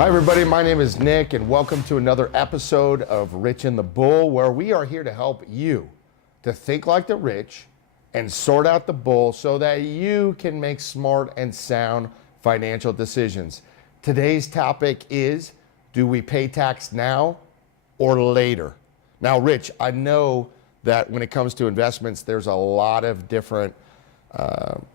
Hi everybody, my name is Nick and welcome to another episode of Rich and the Bull, where we are here to help you to think like the rich and sort out the bull so that you can make smart and sound financial decisions. Today's topic is, do we pay tax now or later? Now, Rich, I know that when it comes to investments, there's a lot of different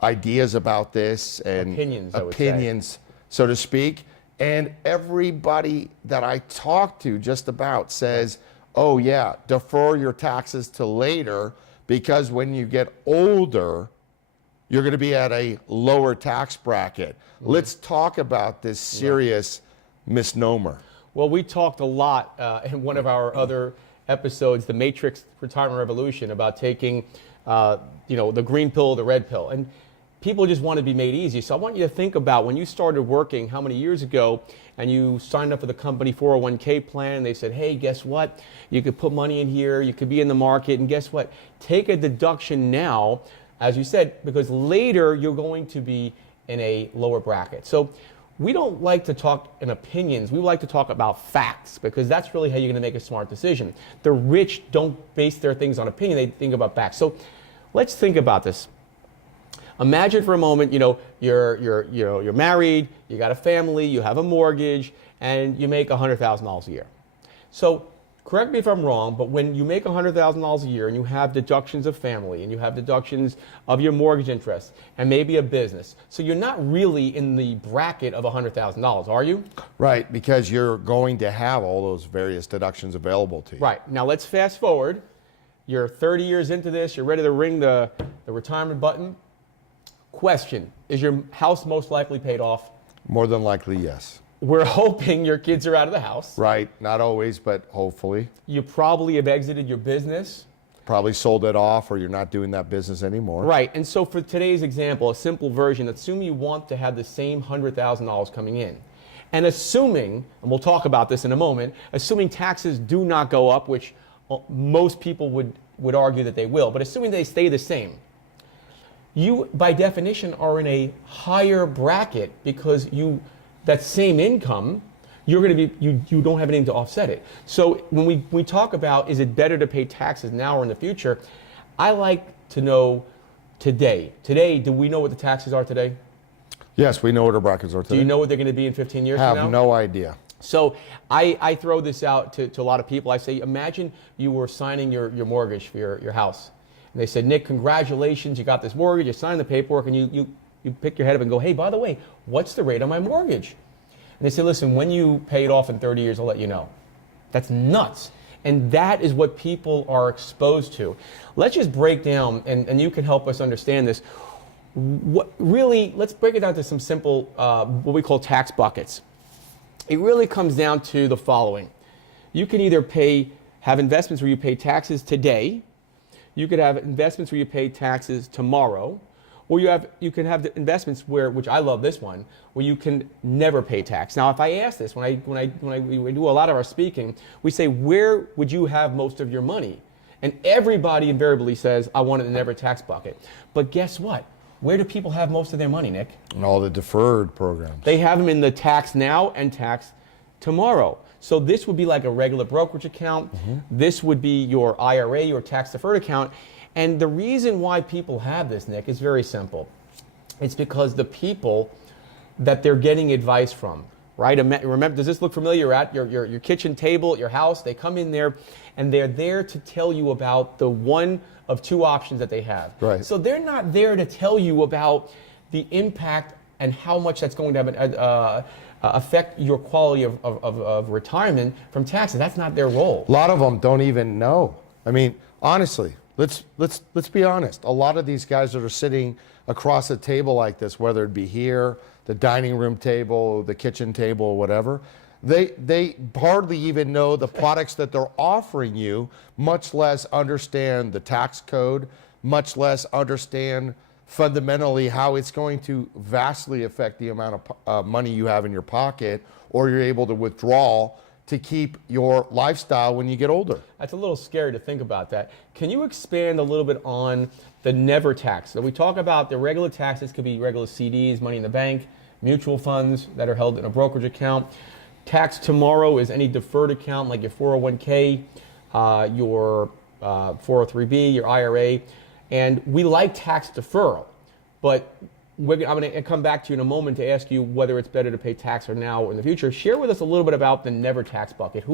ideas about this and opinions, so to speak. And everybody that I talk to just about says, oh yeah, defer your taxes to later because when you get older, you're going to be at a lower tax bracket. Let's talk about this serious misnomer. Well, we talked a lot in one of our other episodes, The Matrix Retirement Revolution, about taking the green pill or the red pill. And people just want to be made easy. So I want you to think about when you started working how many years ago and you signed up for the company 401k plan and they said, hey, guess what? You could put money in here, you could be in the market, and guess what? Take a deduction now, as you said, because later you're going to be in a lower bracket. So we don't like to talk in opinions. We like to talk about facts because that's really how you're going to make a smart decision. The rich don't base their things on opinion, they think about facts. So let's think about this. Imagine for a moment, you're married, you got a family, you have a mortgage, and you make $100,000 a year. So correct me if I'm wrong, but when you make $100,000 a year and you have deductions of family and you have deductions of your mortgage interest and maybe a business, so you're not really in the bracket of $100,000, are you? Right, because you're going to have all those various deductions available to you. Right. Now let's fast forward. You're 30 years into this, you're ready to ring the retirement button. Question, is your house most likely paid off? More than likely, yes. We're hoping your kids are out of the house. Right, not always, but hopefully. You probably have exited your business. Probably sold it off or you're not doing that business anymore. Right, and so for today's example, a simple version, assume you want to have the same $100,000 coming in. And assuming, and we'll talk about this in a moment, assuming taxes do not go up, which most people would argue that they will, but assuming they stay the same, you, by definition, are in a higher bracket because that same income, you're going to be, you don't have anything to offset it. So when we talk about, is it better to pay taxes now or in the future, I like to know today. Today, do we know what the taxes are today? Yes, we know what our brackets are today. Do you know what they're going to be in 15 years from now? Have no idea. So I throw this out to a lot of people. I say, imagine you were signing your mortgage for your house. And they said, Nick, congratulations, you got this mortgage, you signed the paperwork, and you pick your head up and go, hey, by the way, what's the rate on my mortgage? And they said, listen, when you pay it off in 30 years, I'll let you know. That's nuts. And that is what people are exposed to. Let's just break down, and you can help us understand this. Let's break it down to some simple, what we call tax buckets. It really comes down to the following. You can either have investments where you pay taxes today. You could have investments where you pay taxes tomorrow, or you can have the investments which I love this one, where you can never pay tax. Now, if I ask this, when we do a lot of our speaking, we say, where would you have most of your money? And everybody invariably says, I want it in the never tax bucket. But guess what? Where do people have most of their money, Nick? And all the deferred programs. They have them in the tax now and tax tomorrow. So this would be like a regular brokerage account. Mm-hmm. This would be your IRA, your tax deferred account. And the reason why people have this, Nick, is very simple. It's because the people that they're getting advice from, right? Remember, does this look familiar? You're at your kitchen table at your house. They come in there and they're there to tell you about the one of two options that they have. Right. So they're not there to tell you about the impact and how much that's going to have affect your quality of retirement from taxes. That's not their role. A lot of them don't even know. I mean, honestly, let's be honest. A lot of these guys that are sitting across a table like this, whether it be here, the dining room table, the kitchen table, or whatever, they hardly even know the products that they're offering you, much less understand the tax code, much less understand fundamentally how it's going to vastly affect the amount of money you have in your pocket or you're able to withdraw to keep your lifestyle when you get older. That's a little scary to think about that. Can you expand a little bit on the never tax? So we talk about the regular taxes could be regular CDs, money in the bank, mutual funds that are held in a brokerage account. tax tomorrow is any deferred account like your 401k, your 403b, your IRA, and we like tax deferral, but I'm going to come back to you in a moment to ask you whether it's better to pay tax or now or in the future. Share with us a little bit about the never tax bucket.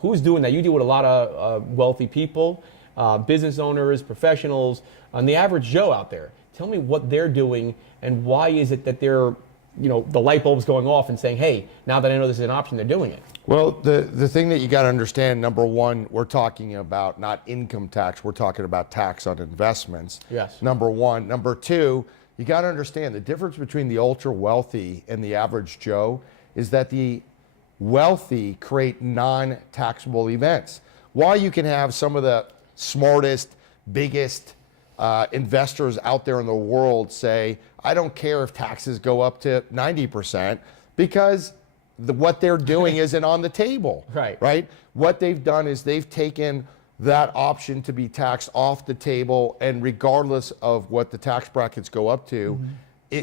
Who's doing that? You deal with a lot of wealthy people, business owners, professionals, and the average Joe out there. Tell me what they're doing and why is it that they're, the light bulb's going off and saying, hey, now that I know this is an option, they're doing it. Well, the thing that you got to understand, number one, we're talking about not income tax, we're talking about tax on investments. Yes. Number one. Number two, you got to understand the difference between the ultra wealthy and the average Joe is that the wealthy create non-taxable events. While you can have some of the smartest, biggest investors out there in the world say, I don't care if taxes go up to 90% because what they're doing isn't on the table. Right. What they've done is they've taken that option to be taxed off the table, and regardless of what the tax brackets go up to,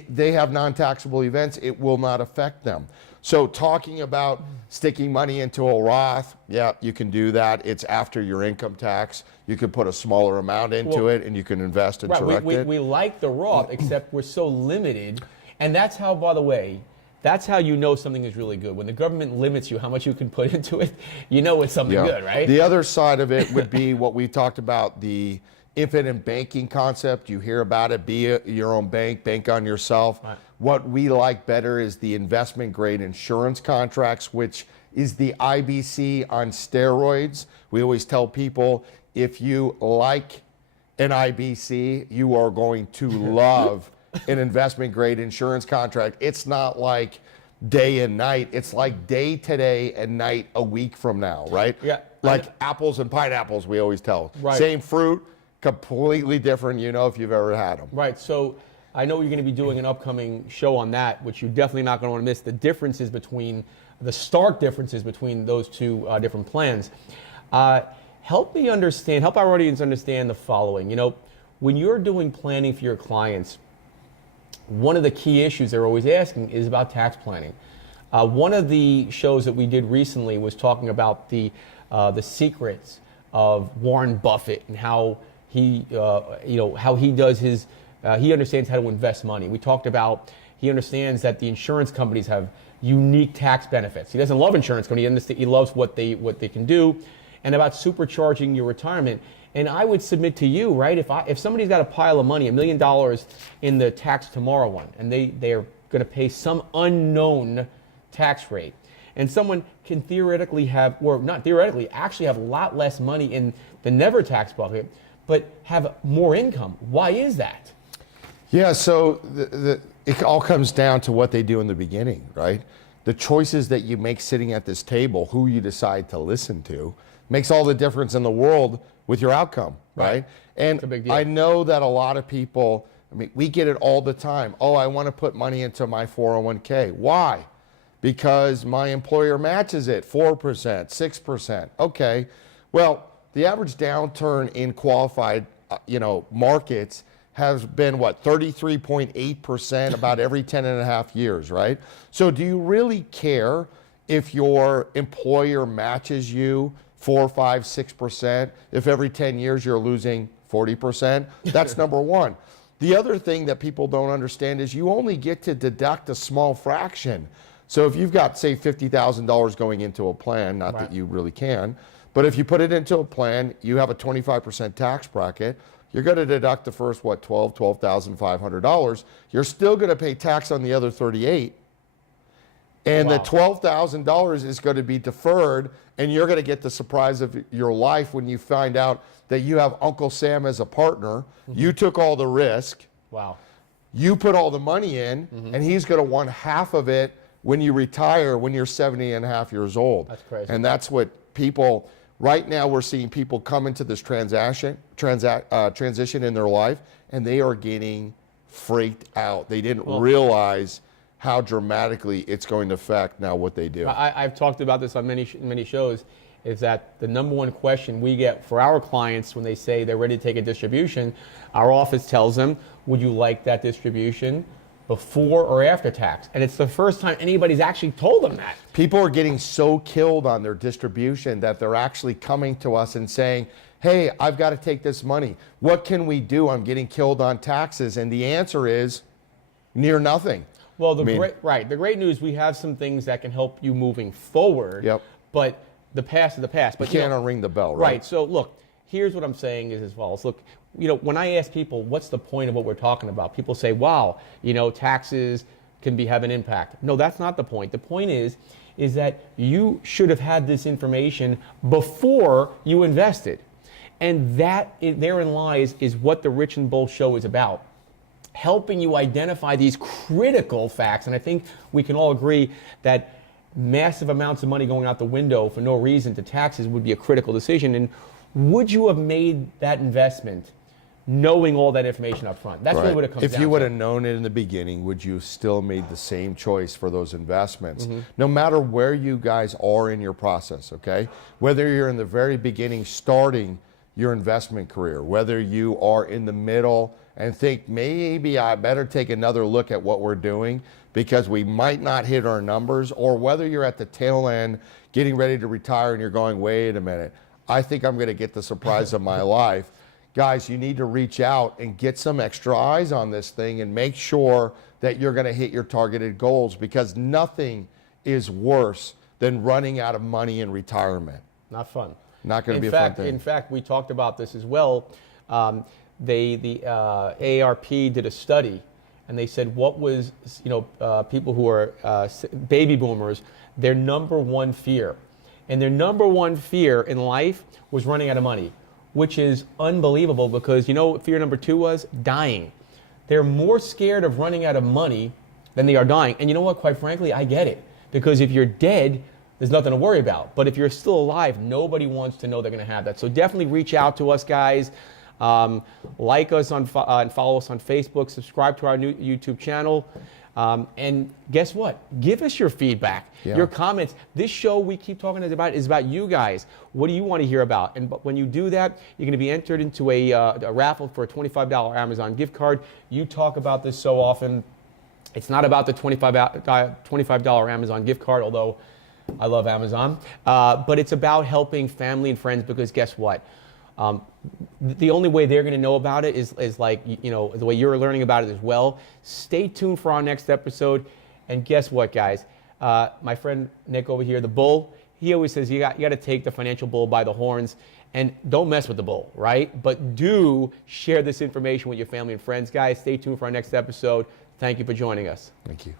they have non-taxable events. It will not affect them. So talking about sticking money into a Roth, yeah, you can do that. It's after your income tax. You can put a smaller amount into it and you can invest and direct it. We like the Roth, except we're so limited. And that's how, by the way, that's how you know something is really good. When the government limits you how much you can put into it, you know it's something good, right? The other side of it would be what we talked about, the infinite banking concept. You hear about it, be your own bank, bank on yourself. Right. What we like better is the investment grade insurance contracts, which is the IBC on steroids. We always tell people, if you like an IBC, you are going to love an investment grade insurance contract. It's not like day and night. It's like day today and night a week from now, right? Yeah. Like apples and pineapples, we always tell. Right. Same fruit, completely different, if you've ever had them. Right. So I know you're going to be doing an upcoming show on that, which you're definitely not going to want to miss. The stark differences between those two different plans. Help our audience understand the following. When you're doing planning for your clients, one of the key issues they're always asking is about tax planning. One of the shows that we did recently was talking about the secrets of Warren Buffett and how he does his. He understands how to invest money. We talked about he understands that the insurance companies have unique tax benefits. He doesn't love insurance companies. He loves what they can do, and about supercharging your retirement. And I would submit to you, right? If somebody's got a pile of money, $1 million in the tax tomorrow one, and they're going to pay some unknown tax rate, and someone can theoretically have, or not theoretically, actually have a lot less money in the never tax bucket, but have more income. Why is that? Yeah, so it all comes down to what they do in the beginning, right? The choices that you make sitting at this table, who you decide to listen to, makes all the difference in the world with your outcome, right? And a big deal. I know that a lot of people, we get it all the time. Oh, I want to put money into my 401k. Why? Because my employer matches it 4%, 6%. Okay, well, the average downturn in qualified, markets has been 33.8% about every 10 and a half years, right? So do you really care if your employer matches you 4, 5, 6%, if every 10 years you're losing 40%? That's number one. The other thing that people don't understand is you only get to deduct a small fraction. So if you've got, say, $50,000 going into a plan, not that you really can, but if you put it into a plan, you have a 25% tax bracket, you're going to deduct the first, $12,500. You're still going to pay tax on the other 38. And the $12,000 is going to be deferred, and you're going to get the surprise of your life when you find out that you have Uncle Sam as a partner. You took all the risk. Wow. You put all the money in, and he's going to want half of it when you retire, when you're 70 and a half years old. That's crazy. And that's what people, right now we're seeing people come into this transition in their life, and they are getting freaked out. They didn't realize how dramatically it's going to affect now what they do. I've talked about this on many shows, is that the number one question we get for our clients when they say they're ready to take a distribution, our office tells them, would you like that distribution before or after tax. And it's the first time anybody's actually told them that. People are getting so killed on their distribution that they're actually coming to us and saying, hey, I've got to take this money. What can we do? I'm getting killed on taxes. And the answer is near nothing. Well, the great news, we have some things that can help you moving forward. Yep. But the past is the past. But you can't unring the bell, right? Right. So look, here's what I'm saying is as follows. Look, when I ask people, what's the point of what we're talking about? People say, wow, taxes can have an impact. No, that's not the point. The point is that you should have had this information before you invested. And therein lies is what the Rich and Bull show is about. Helping you identify these critical facts. And I think we can all agree that massive amounts of money going out the window for no reason to taxes would be a critical decision. And would you have made that investment knowing all that information up front? That's really what it comes down to. If you would have known it in the beginning, would you have still made the same choice for those investments? No matter where you guys are in your process, okay? Whether you're in the very beginning starting your investment career, whether you are in the middle and think maybe I better take another look at what we're doing because we might not hit our numbers, or whether you're at the tail end getting ready to retire and you're going, wait a minute, I think I'm going to get the surprise of my life. Guys, you need to reach out and get some extra eyes on this thing and make sure that you're going to hit your targeted goals, because nothing is worse than running out of money in retirement. Not fun. Not going to be a fun thing. In fact, we talked about this as well. The AARP did a study, and they said what was people who are baby boomers, their number one fear, and their number one fear in life was running out of money, which is unbelievable, because fear number two was dying. They're more scared of running out of money than they are dying. And you know what? Quite frankly, I get it, because if you're dead, there's nothing to worry about. But if you're still alive, nobody wants to know they're going to have that. So definitely reach out to us, guys. Like us and follow us on Facebook. Subscribe to our new YouTube channel. And guess what? Give us your feedback, your comments. This show we keep talking is about you guys. What do you want to hear about? And when you do that, you're going to be entered into a raffle for a $25 Amazon gift card. You talk about this so often. It's not about the $25 Amazon gift card, although I love Amazon. But it's about helping family and friends, because guess what? The only way they're going to know about it is like, the way you're learning about it as well. Stay tuned for our next episode. And guess what, guys? My friend Nick over here, the bull, he always says you got to take the financial bull by the horns, and don't mess with the bull, right? But do share this information with your family and friends. Guys, stay tuned for our next episode. Thank you for joining us. Thank you.